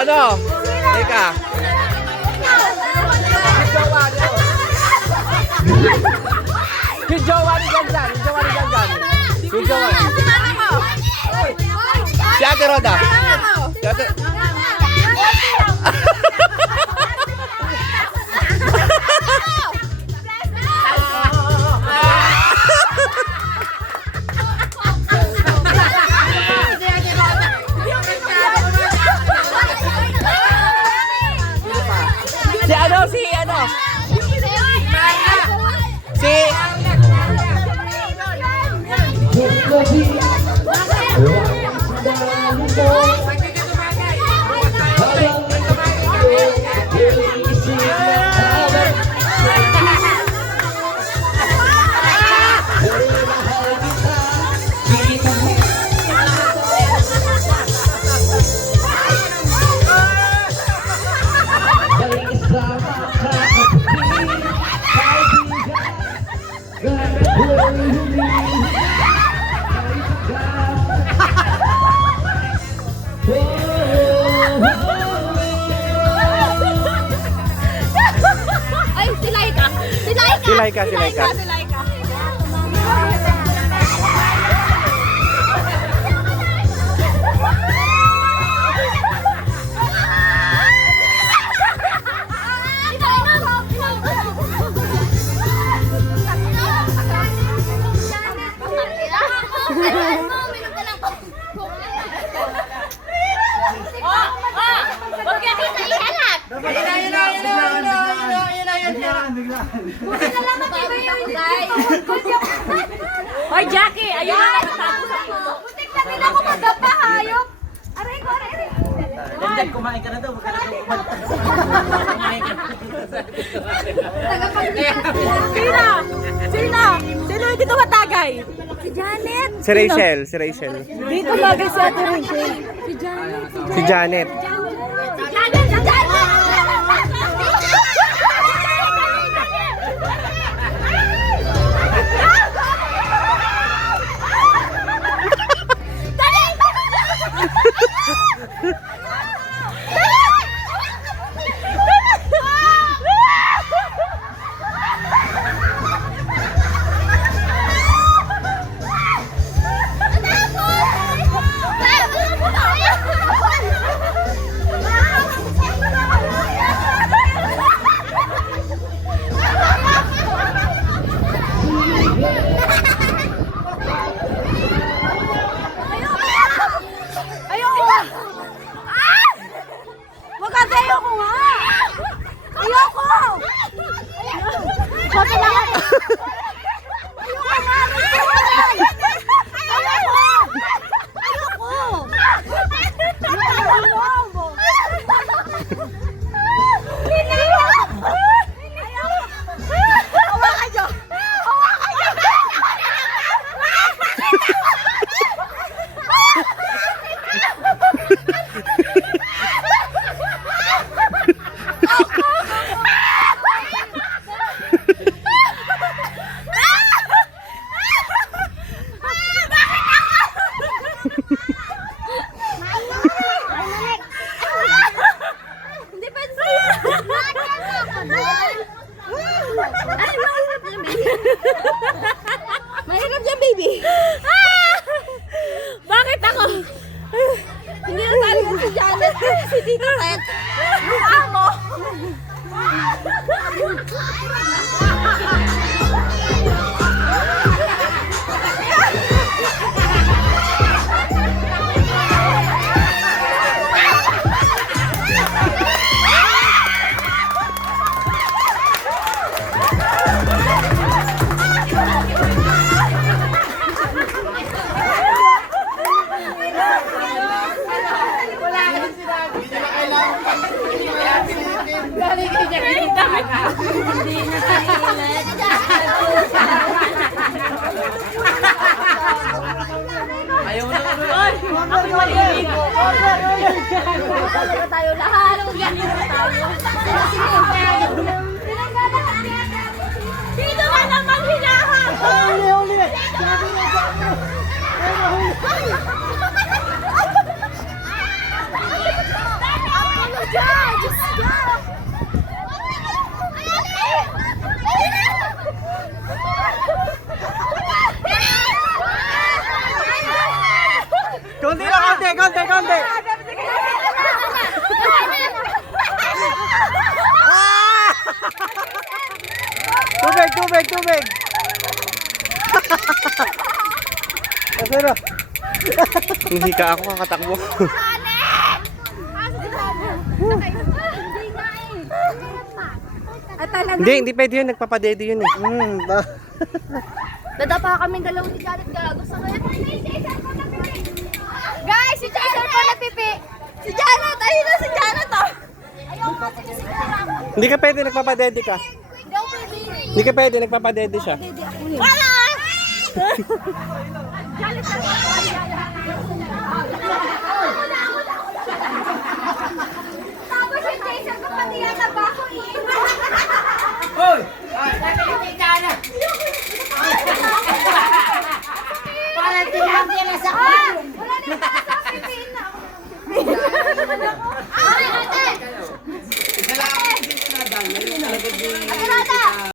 Ano? Teka. Yung jowa ni Ganjan. Yung jowa ni Ganjan. Yung jowa. Si Ate Roda. Si Ate... Si Laika. Hoy, Jackie! Ayun na nakatapos ako. Putik na din ako magdapa, hayop. Aray ko, aray. Dagdag, kumain ka na daw. Huwag ka na daw kumanta. Sino? Sino yung dito matagay? Si Janet. Si Rachel. Si Rachel. Dito bagay si Ate Rachel. Si Janet. Mahirap dyan, baby. Bakit ako? Hindi na talaga si Janet. Si Tito Ted. Yung amo. Wala ka din sinabi. Hindi na kailangan. Konti lang, konti. Ah! Tubig. Kasi na. Hindi ka ako kakatakbo. Hindi pwede yun. Nagpapadede yun eh. Dadapa kaming dalaw ni Janet gago sa kanya. Guys, si Janet po napipi. Si Janet, ayun na si Janet oh. Ayaw mo kasi si Janet. Hindi ka pwede. Nagpapadede ka. Daw pwede. Hindi ka pwede. Nagpapadede siya. Wala! Janet,